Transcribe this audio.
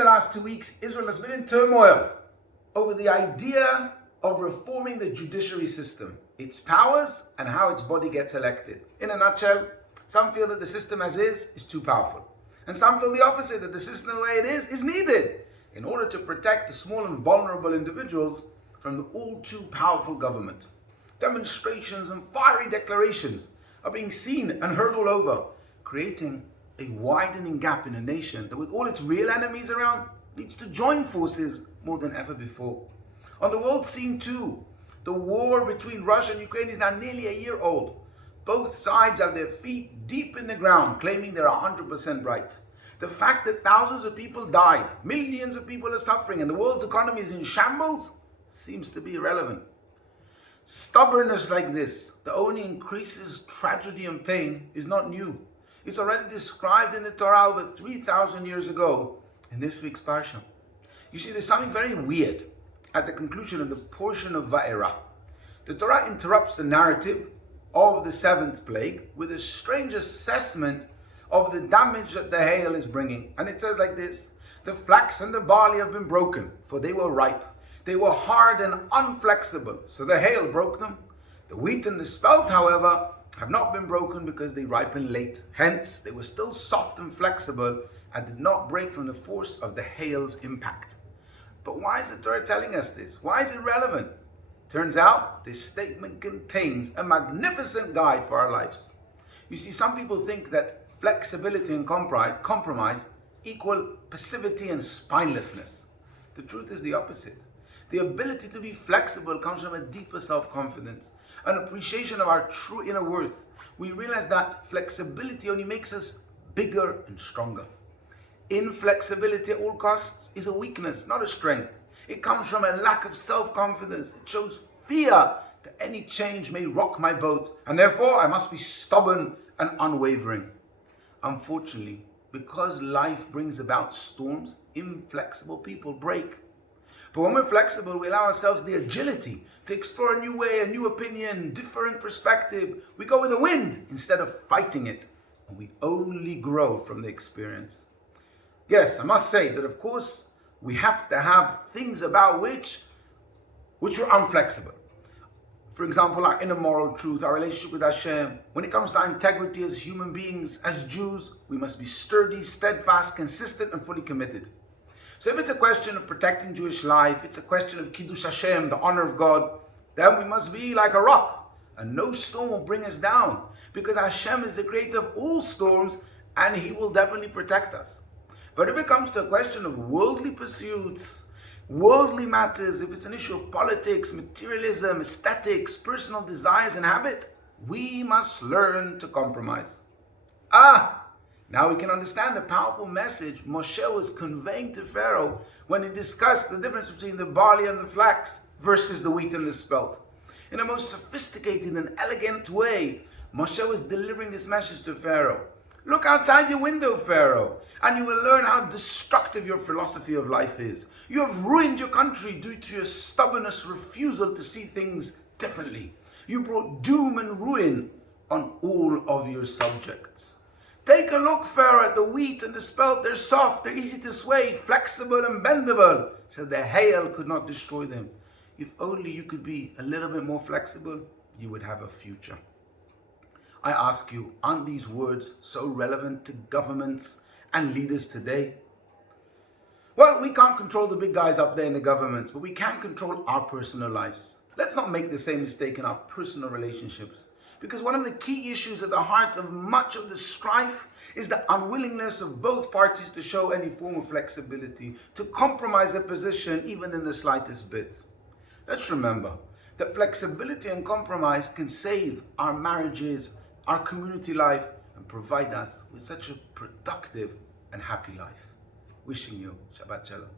the last 2 weeks, Israel has been in turmoil over the idea of reforming the judiciary system, its powers, and how its body gets elected. In a nutshell, some feel that the system as is too powerful. And some feel the opposite, that the system the way it is needed in order to protect the small and vulnerable individuals from the all too powerful government. Demonstrations and fiery declarations are being seen and heard all over, creating a widening gap in a nation that, with all its real enemies around, needs to join forces more than ever before. On the world scene too, the war between Russia and Ukraine is now nearly a year old. Both sides have their feet deep in the ground, claiming they're 100% right. The fact that thousands of people died, millions of people are suffering, and the world's economy is in shambles seems to be irrelevant. Stubbornness like this, that only increases tragedy and pain, is not new. It's already described in the Torah over 3,000 years ago in this week's Parashat. You see, there's something very weird at the conclusion of the portion of Vaeira. The Torah interrupts the narrative of the seventh plague with a strange assessment of the damage that the hail is bringing. And it says like this: the flax and the barley have been broken, for they were ripe. They were hard and unflexible, so the hail broke them. The wheat and the spelt, however, have not been broken because they ripened late. Hence, they were still soft and flexible and did not break from the force of the hail's impact. But why is the Torah telling us this? Why is it relevant? Turns out, this statement contains a magnificent guide for our lives. You see, some people think that flexibility and compromise equal passivity and spinelessness. The truth is the opposite. The ability to be flexible comes from a deeper self-confidence, an appreciation of our true inner worth. We realize that flexibility only makes us bigger and stronger. Inflexibility at all costs is a weakness, not a strength. It comes from a lack of self-confidence. It shows fear that any change may rock my boat, and therefore I must be stubborn and unwavering. Unfortunately, because life brings about storms, inflexible people break. But when we're flexible, we allow ourselves the agility to explore a new way, a new opinion, differing perspective. We go with the wind instead of fighting it, and we only grow from the experience. Yes, I must say that, of course, we have to have things about which are unflexible. For example, our inner moral truth, our relationship with Hashem. When it comes to our integrity as human beings, as Jews, we must be sturdy, steadfast, consistent, and fully committed. So if it's a question of protecting Jewish life, it's a question of Kiddush Hashem, the honor of God, then we must be like a rock, and no storm will bring us down, because Hashem is the creator of all storms, and He will definitely protect us. But if it comes to a question of worldly pursuits, worldly matters, if it's an issue of politics, materialism, aesthetics, personal desires and habit, we must learn to compromise. Now we can understand the powerful message Moshe was conveying to Pharaoh when he discussed the difference between the barley and the flax versus the wheat and the spelt. In a most sophisticated and elegant way, Moshe was delivering this message to Pharaoh. Look outside your window, Pharaoh, and you will learn how destructive your philosophy of life is. You have ruined your country due to your stubbornness, refusal to see things differently. You brought doom and ruin on all of your subjects. Take a look, Pharaoh, at the wheat and the spelt. They're soft, they're easy to sway, flexible and bendable, so the hail could not destroy them. If only you could be a little bit more flexible, you would have a future. I ask you, aren't these words so relevant to governments and leaders today? Well, we can't control the big guys up there in the governments, but we can control our personal lives. Let's not make the same mistake in our personal relationships. Because one of the key issues at the heart of much of the strife is the unwillingness of both parties to show any form of flexibility, to compromise a position even in the slightest bit. Let's remember that flexibility and compromise can save our marriages, our community life, and provide us with such a productive and happy life. Wishing you Shabbat Shalom.